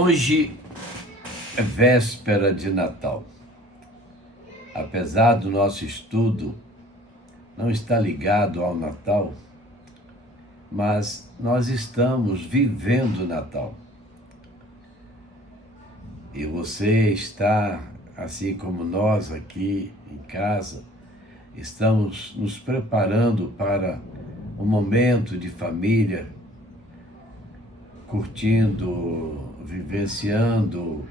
Hoje é véspera de Natal. Apesar do nosso estudo não estar ligado ao Natal, mas nós estamos vivendo o Natal. E você está, assim como nós aqui em casa, estamos nos preparando para um momento de família, curtindo, vivenciando,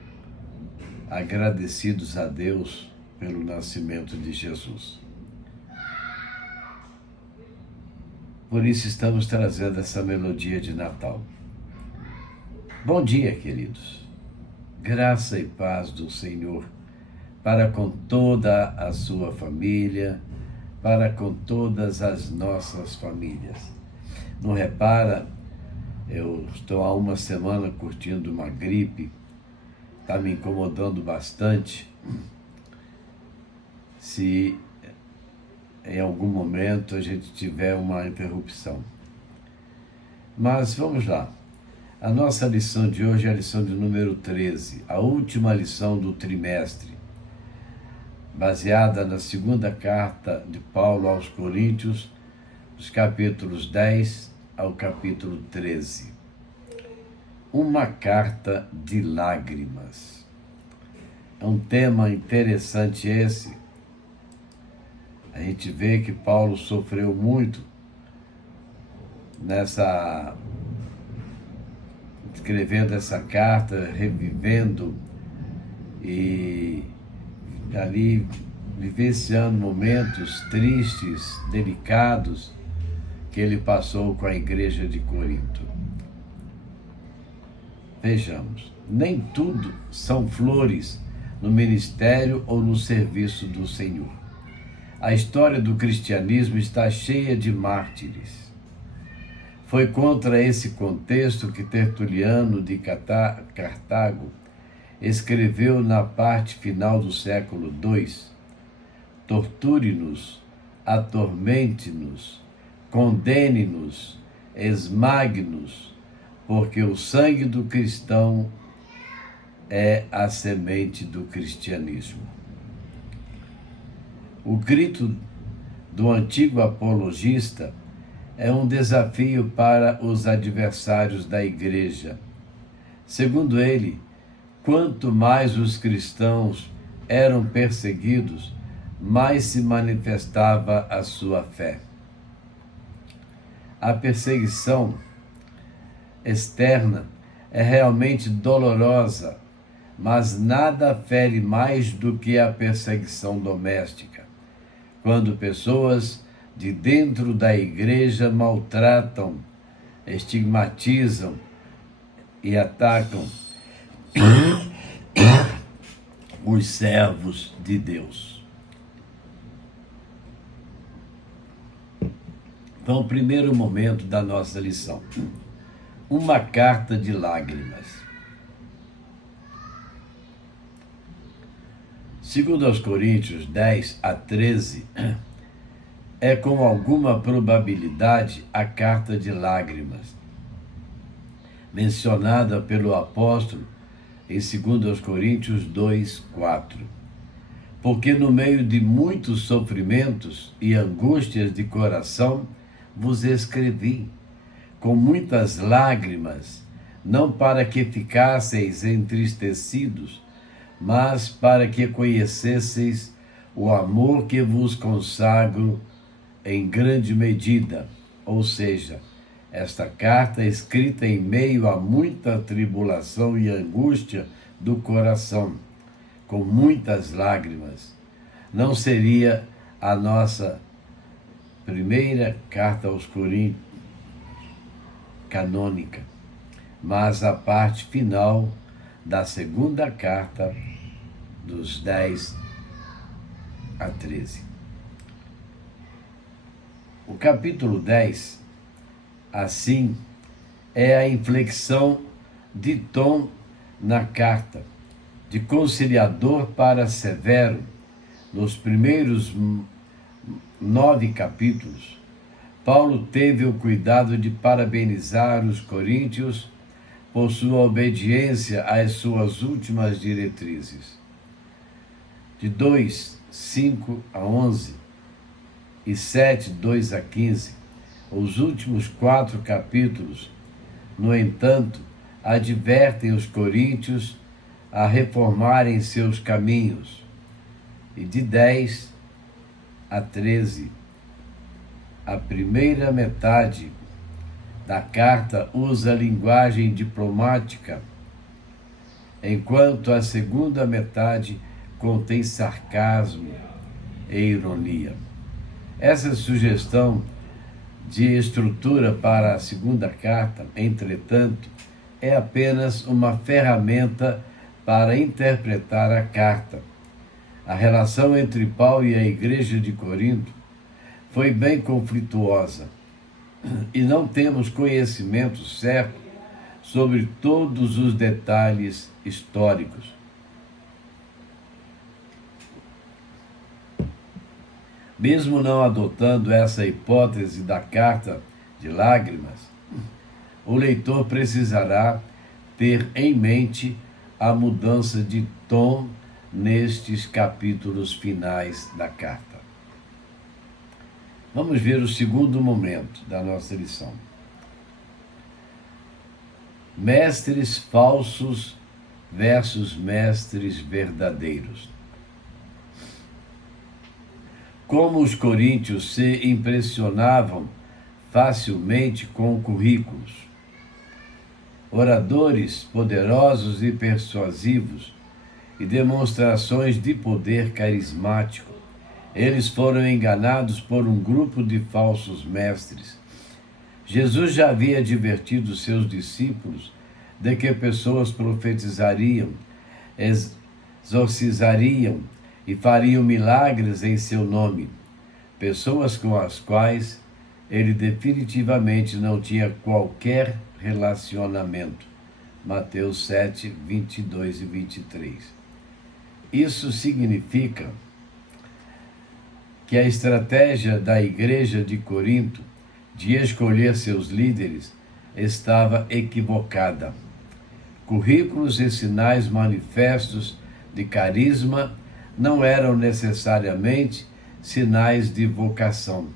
agradecidos a Deus pelo nascimento de Jesus. Por isso estamos trazendo essa melodia de Natal. Bom dia, queridos. Graça e paz do Senhor para com toda a sua família, para com todas as nossas famílias. Não repara, eu estou há uma semana curtindo uma gripe, está me incomodando bastante. Se em algum momento a gente tiver uma interrupção. Mas vamos lá. A nossa lição de hoje é a lição de número 13, a última lição do trimestre, baseada na segunda carta de Paulo aos Coríntios, os capítulos 10 ao capítulo 13. Uma carta de lágrimas. É um tema interessante esse. A gente vê que Paulo sofreu muito escrevendo essa carta, revivendo e ali vivenciando momentos tristes, delicados que ele passou com a igreja de Corinto. Vejamos, nem tudo são flores no ministério ou no serviço do Senhor. A história do cristianismo está cheia de mártires. Foi contra esse contexto que Tertuliano de Cartago escreveu na parte final do século II: torture-nos, atormente-nos, condene-nos, esmague-nos, porque o sangue do cristão é a semente do cristianismo. O grito do antigo apologista é um desafio para os adversários da igreja. Segundo ele, quanto mais os cristãos eram perseguidos, mais se manifestava a sua fé. A perseguição externa é realmente dolorosa, mas nada fere mais do que a perseguição doméstica, quando pessoas de dentro da igreja maltratam, estigmatizam e atacam os servos de Deus. Então, o primeiro momento da nossa lição, uma carta de lágrimas. Segundo aos Coríntios 10 a 13, é com alguma probabilidade a carta de lágrimas, mencionada pelo apóstolo em 2 aos Coríntios 2, 4. Porque no meio de muitos sofrimentos e angústias de coração vos escrevi, com muitas lágrimas, não para que ficasseis entristecidos, mas para que conhecesseis o amor que vos consagro em grande medida. Ou seja, esta carta é escrita em meio a muita tribulação e angústia do coração, com muitas lágrimas. Não seria a nossa primeira carta aos Coríntios canônica, mas a parte final da segunda carta, dos 10 a 13. O capítulo 10, assim, é a inflexão de tom na carta, de conciliador para severo. Nos primeiros 9 capítulos, Paulo teve o cuidado de parabenizar os coríntios por sua obediência às suas últimas diretrizes. De 2, 5 a 11 e 7, 2 a 15, os últimos 4 capítulos, no entanto, advertem os coríntios a reformarem seus caminhos. E de 10 a 13, a primeira metade da carta usa linguagem diplomática, enquanto a segunda metade contém sarcasmo e ironia. Essa sugestão de estrutura para a segunda carta, entretanto, é apenas uma ferramenta para interpretar a carta. A relação entre Paulo e a igreja de Corinto foi bem conflituosa e não temos conhecimento certo sobre todos os detalhes históricos. Mesmo não adotando essa hipótese da carta de lágrimas, o leitor precisará ter em mente a mudança de tom nestes capítulos finais da carta. Vamos ver o segundo momento da nossa lição. Mestres falsos versus mestres verdadeiros. Como os coríntios se impressionavam facilmente com currículos. Oradores poderosos e persuasivos e demonstrações de poder carismático. Eles foram enganados por um grupo de falsos mestres. Jesus já havia advertido seus discípulos de que pessoas profetizariam, exorcizariam e fariam milagres em seu nome, pessoas com as quais ele definitivamente não tinha qualquer relacionamento. Mateus 7, 22 e 23. Isso significa que a estratégia da igreja de Corinto de escolher seus líderes estava equivocada. Currículos e sinais manifestos de carisma não eram necessariamente sinais de vocação,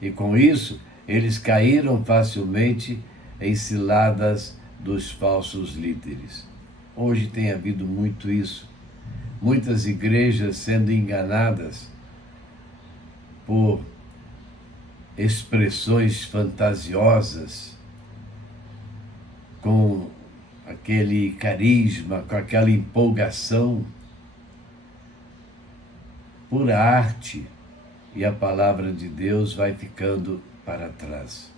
e com isso eles caíram facilmente em ciladas dos falsos líderes. Hoje tem havido muito isso. Muitas igrejas sendo enganadas por expressões fantasiosas, com aquele carisma, com aquela empolgação, pura arte, e a palavra de Deus vai ficando para trás.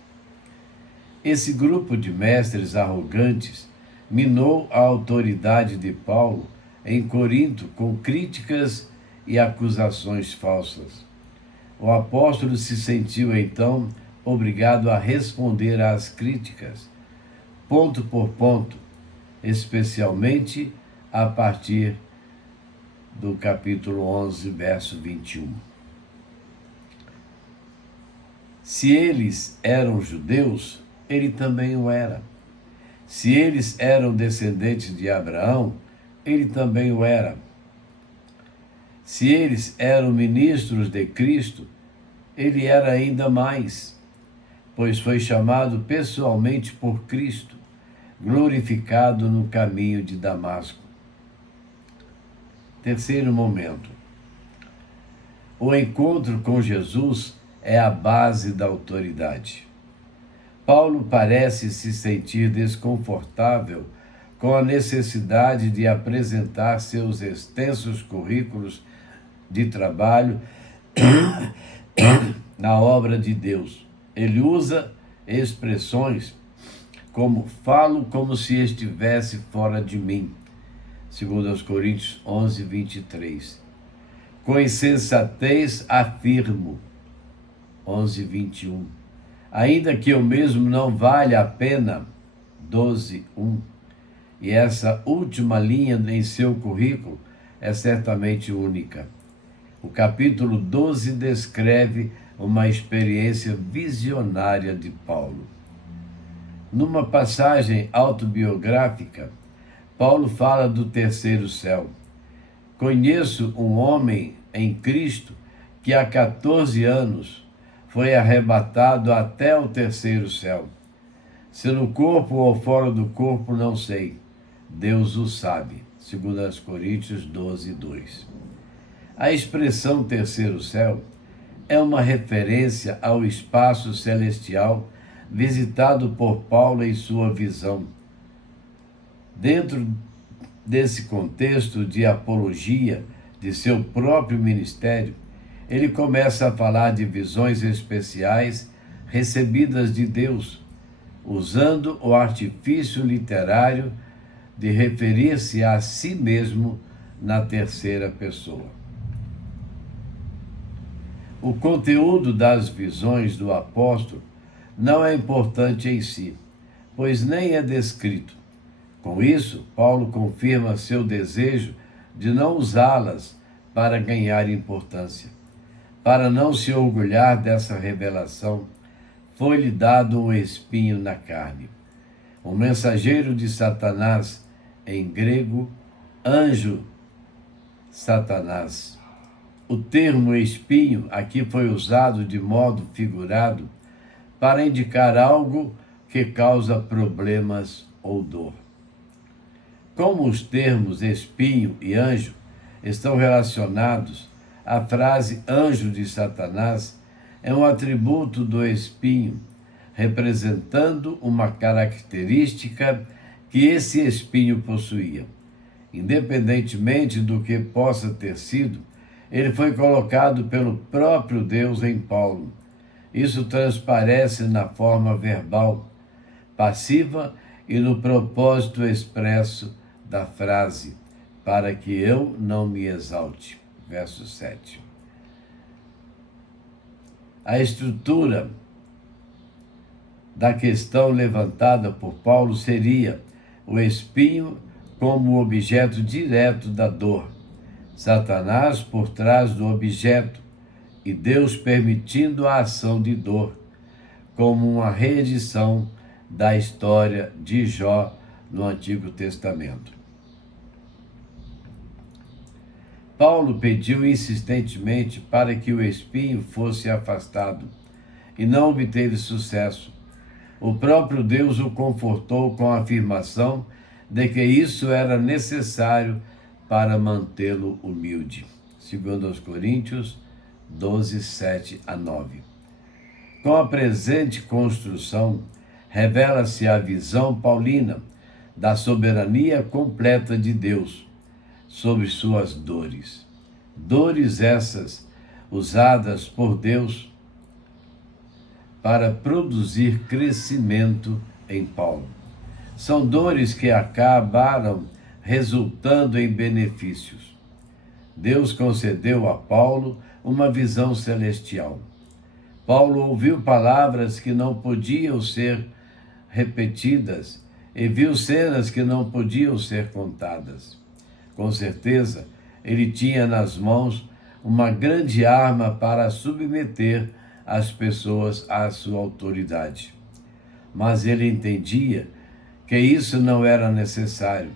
Esse grupo de mestres arrogantes minou a autoridade de Paulo em Corinto com críticas e acusações falsas. O apóstolo se sentiu então obrigado a responder às críticas, ponto por ponto, especialmente a partir do capítulo 11, verso 21. Se eles eram judeus, ele também o era. Se eles eram descendentes de Abraão, ele também o era. Se eles eram ministros de Cristo, ele era ainda mais, pois foi chamado pessoalmente por Cristo, glorificado no caminho de Damasco. Terceiro momento. O encontro com Jesus é a base da autoridade. Paulo parece se sentir desconfortável com a necessidade de apresentar seus extensos currículos de trabalho na obra de Deus. Ele usa expressões como falo como se estivesse fora de mim, segundo aos Coríntios 11, 23. Com insensatez afirmo, 11, 21. Ainda que eu mesmo não valha a pena, 12, 1. E essa última linha em seu currículo é certamente única. O capítulo 12 descreve uma experiência visionária de Paulo. Numa passagem autobiográfica, Paulo fala do terceiro céu. Conheço um homem em Cristo que há 14 anos foi arrebatado até o terceiro céu. Se no corpo ou fora do corpo, não sei. Deus o sabe. 2 Coríntios 12, 2. A expressão terceiro céu é uma referência ao espaço celestial visitado por Paulo em sua visão. Dentro desse contexto de apologia de seu próprio ministério, ele começa a falar de visões especiais recebidas de Deus, usando o artifício literário de referir-se a si mesmo na terceira pessoa. O conteúdo das visões do apóstolo não é importante em si, pois nem é descrito. Com isso, Paulo confirma seu desejo de não usá-las para ganhar importância. Para não se orgulhar dessa revelação, foi-lhe dado um espinho na carne. O mensageiro de Satanás, em grego, anjo Satanás. O termo espinho aqui foi usado de modo figurado para indicar algo que causa problemas ou dor. Como os termos espinho e anjo estão relacionados, a frase anjo de Satanás é um atributo do espinho, representando uma característica que esse espinho possuía. Independentemente do que possa ter sido, ele foi colocado pelo próprio Deus em Paulo. Isso transparece na forma verbal, passiva e no propósito expresso da frase, para que eu não me exalte. Verso 7. A estrutura da questão levantada por Paulo seria o espinho como objeto direto da dor, Satanás por trás do objeto e Deus permitindo a ação de dor, como uma reedição da história de Jó no Antigo Testamento. Paulo pediu insistentemente para que o espinho fosse afastado e não obteve sucesso. O próprio Deus o confortou com a afirmação de que isso era necessário para mantê-lo humilde. 2 Coríntios 12, 7 a 9. Com a presente construção, revela-se a visão paulina da soberania completa de Deus sobre suas dores. Dores essas usadas por Deus para produzir crescimento em Paulo. São dores que acabaram resultando em benefícios. Deus concedeu a Paulo uma visão celestial. Paulo ouviu palavras que não podiam ser repetidas e viu cenas que não podiam ser contadas. Com certeza, ele tinha nas mãos uma grande arma para submeter as pessoas à sua autoridade. Mas ele entendia que isso não era necessário,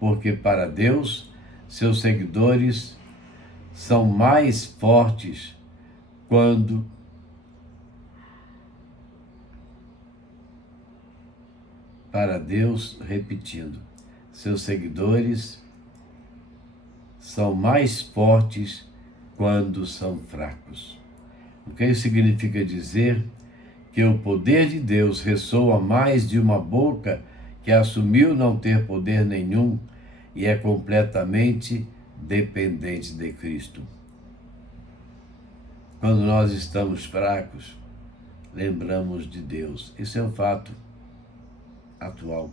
porque para Deus, seus seguidores são mais fortes quando para Deus, repetindo, seus seguidores são mais fortes quando são fracos. O que isso significa dizer que o poder de Deus ressoa mais de uma boca que assumiu não ter poder nenhum e é completamente dependente de Cristo. Quando nós estamos fracos, lembramos de Deus. Isso é um fato atual,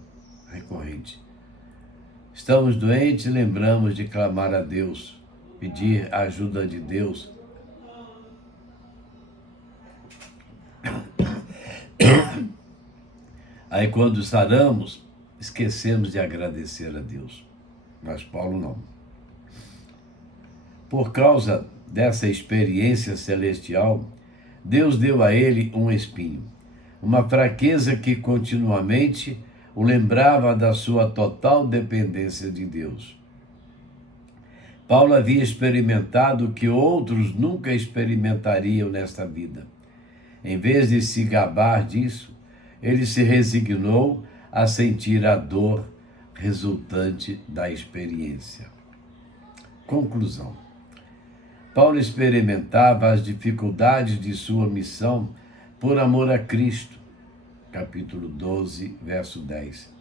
recorrente. Estamos doentes, lembramos de clamar a Deus, pedir a ajuda de Deus. Aí quando saramos, esquecemos de agradecer a Deus. Mas Paulo não. Por causa dessa experiência celestial, Deus deu a ele um espinho. uma fraqueza que continuamente o lembrava da sua total dependência de Deus. Paulo havia experimentado o que outros nunca experimentariam nesta vida. Em vez de se gabar disso, ele se resignou a sentir a dor resultante da experiência. Conclusão. Paulo experimentava as dificuldades de sua missão por amor a Cristo. Capítulo 12, verso 10.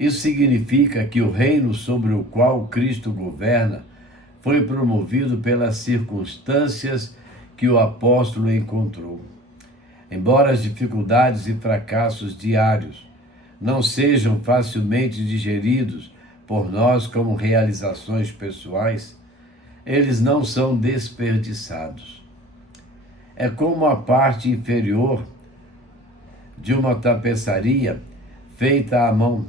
Isso significa que o reino sobre o qual Cristo governa foi promovido pelas circunstâncias que o apóstolo encontrou. Embora as dificuldades e fracassos diários não sejam facilmente digeridos por nós como realizações pessoais, eles não são desperdiçados. É como a parte inferior de uma tapeçaria feita à mão.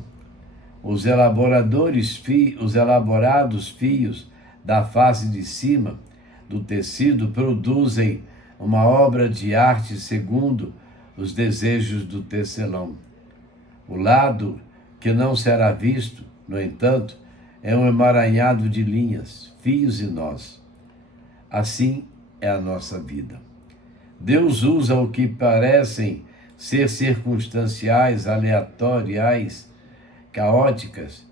Os elaborados fios da face de cima do tecido produzem uma obra de arte segundo os desejos do tecelão. O lado que não será visto, no entanto, é um emaranhado de linhas, fios e nós. Assim é a nossa vida. Deus usa o que parecem ser circunstanciais, aleatórias, caóticas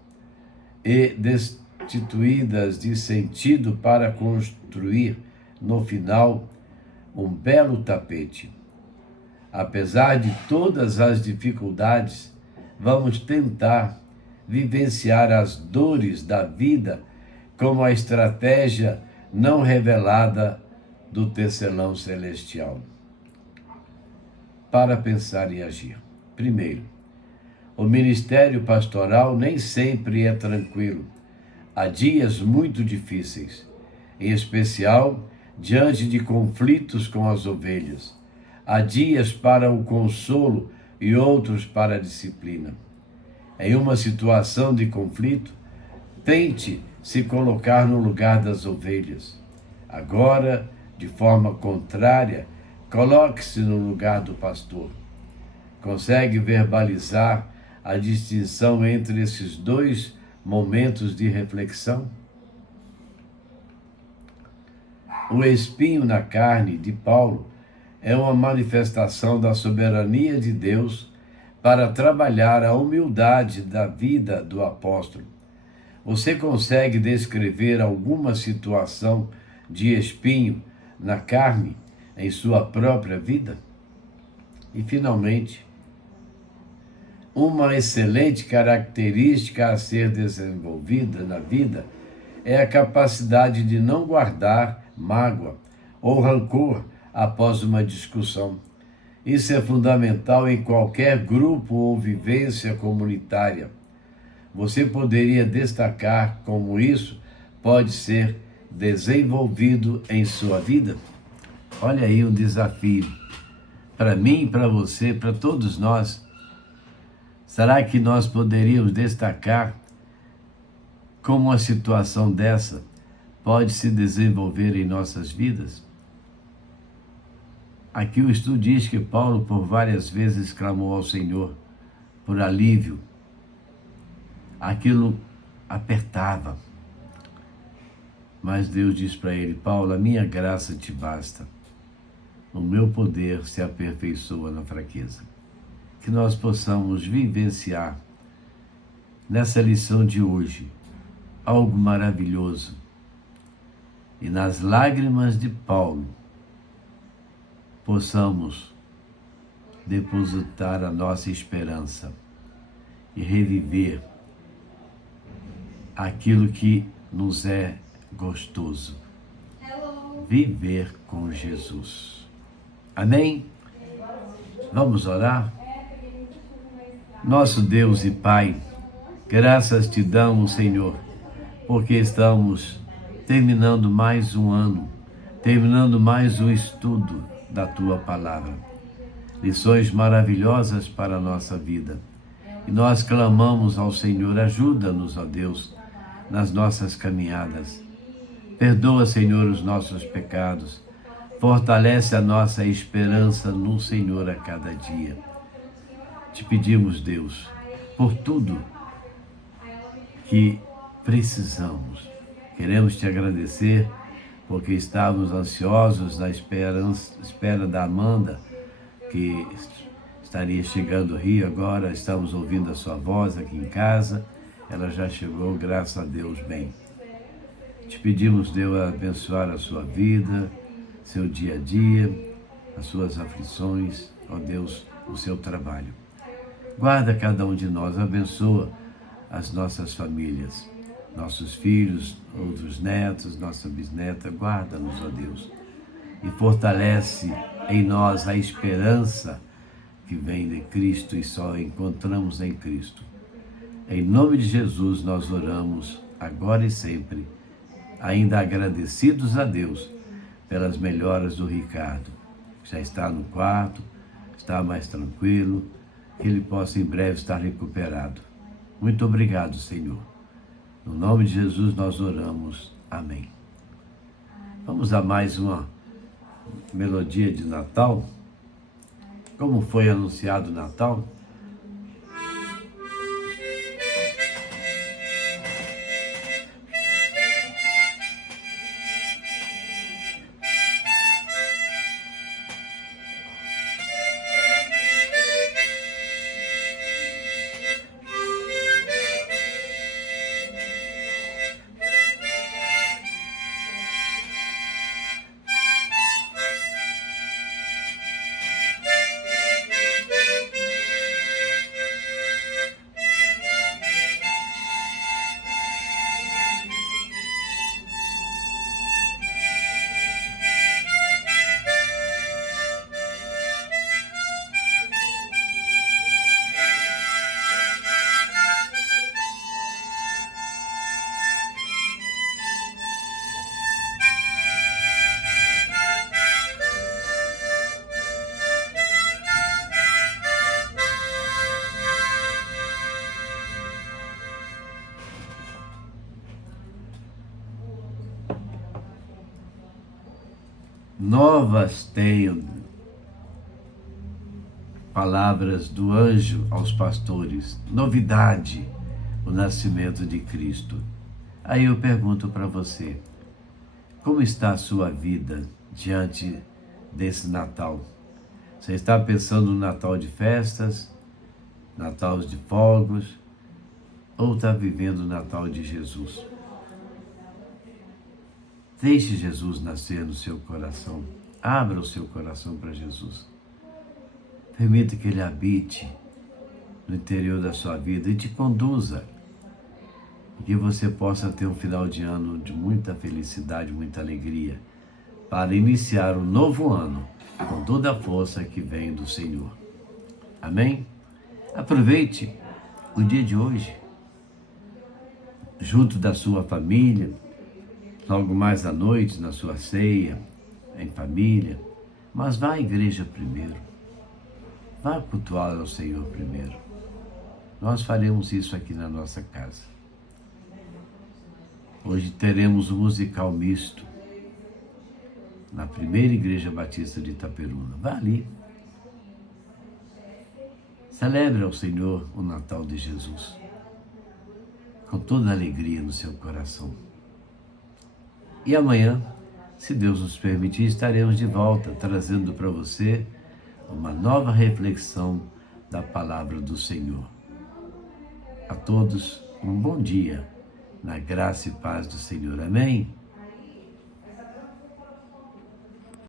e destituídas de sentido para construir, no final, um belo tapete. Apesar de todas as dificuldades, vamos tentar vivenciar as dores da vida como a estratégia não revelada do tecelão celestial. Para pensar e agir. Primeiro, o ministério pastoral nem sempre é tranquilo. Há dias muito difíceis, em especial diante de conflitos com as ovelhas. Há dias para o consolo e outros para a disciplina. Em uma situação de conflito, tente se colocar no lugar das ovelhas. Agora, de forma contrária, coloque-se no lugar do pastor. Consegue verbalizar a distinção entre esses dois momentos de reflexão? O espinho na carne de Paulo é uma manifestação da soberania de Deus para trabalhar a humildade da vida do apóstolo. Você consegue descrever alguma situação de espinho na carne em sua própria vida? E, finalmente, uma excelente característica a ser desenvolvida na vida é a capacidade de não guardar mágoa ou rancor após uma discussão. Isso é fundamental em qualquer grupo ou vivência comunitária. Você poderia destacar como isso pode ser desenvolvido em sua vida? Olha aí um desafio para mim, para você, para todos nós. Será que nós poderíamos destacar como uma situação dessa pode se desenvolver em nossas vidas? Aqui o estudo diz que Paulo por várias vezes clamou ao Senhor por alívio. Aquilo apertava. Mas Deus diz para ele: Paulo, a minha graça te basta. O meu poder se aperfeiçoa na fraqueza. Que nós possamos vivenciar nessa lição de hoje algo maravilhoso. E nas lágrimas de Paulo possamos depositar a nossa esperança e reviver aquilo que nos é gostoso. Viver com Jesus. Amém? Vamos orar? Nosso Deus e Pai, graças te damos, Senhor, porque estamos terminando mais um ano, terminando mais um estudo da Tua Palavra. Lições maravilhosas para a nossa vida. E nós clamamos ao Senhor, ajuda-nos, ó Deus, nas nossas caminhadas. Perdoa, Senhor, os nossos pecados. Fortalece a nossa esperança no Senhor a cada dia. Te pedimos, Deus, por tudo que precisamos. Queremos te agradecer porque estávamos ansiosos na espera da Amanda, que estaria chegando ao Rio agora. Estamos ouvindo a sua voz aqui em casa. Ela já chegou, graças a Deus, bem. Te pedimos, Deus, abençoar a sua vida, seu dia a dia, as suas aflições, ó Deus, o seu trabalho. Guarda cada um de nós, abençoa as nossas famílias, nossos filhos, outros netos, nossa bisneta. Guarda-nos, ó Deus, e fortalece em nós a esperança que vem de Cristo e só encontramos em Cristo. Em nome de Jesus nós oramos agora e sempre, ainda agradecidos a Deus pelas melhoras do Ricardo. Já está no quarto, está mais tranquilo, que ele possa em breve estar recuperado. Muito obrigado, Senhor. No nome de Jesus nós oramos. Amém. Vamos a mais uma melodia de Natal. Como foi anunciado o Natal? Novas tenho palavras do anjo aos pastores, novidade, o nascimento de Cristo. Aí eu pergunto para você, como está a sua vida diante desse Natal? Você está pensando no Natal de festas, Natal de fogos, ou está vivendo o Natal de Jesus? Deixe Jesus nascer no seu coração. Abra o seu coração para Jesus. Permita que Ele habite no interior da sua vida e te conduza. E que você possa ter um final de ano de muita felicidade, muita alegria, para iniciar um novo ano com toda a força que vem do Senhor. Amém? Aproveite o dia de hoje, junto da sua família, logo mais à noite, na sua ceia, em família, mas vá à igreja primeiro. Vá cultuar ao Senhor primeiro. Nós faremos isso aqui na nossa casa. Hoje teremos um musical misto na primeira igreja batista de Itaperuna. Vá ali. Celebre ao Senhor o Natal de Jesus, com toda a alegria no seu coração. E amanhã, se Deus nos permitir, estaremos de volta, trazendo para você uma nova reflexão da palavra do Senhor. A todos, um bom dia, na graça e paz do Senhor. Amém?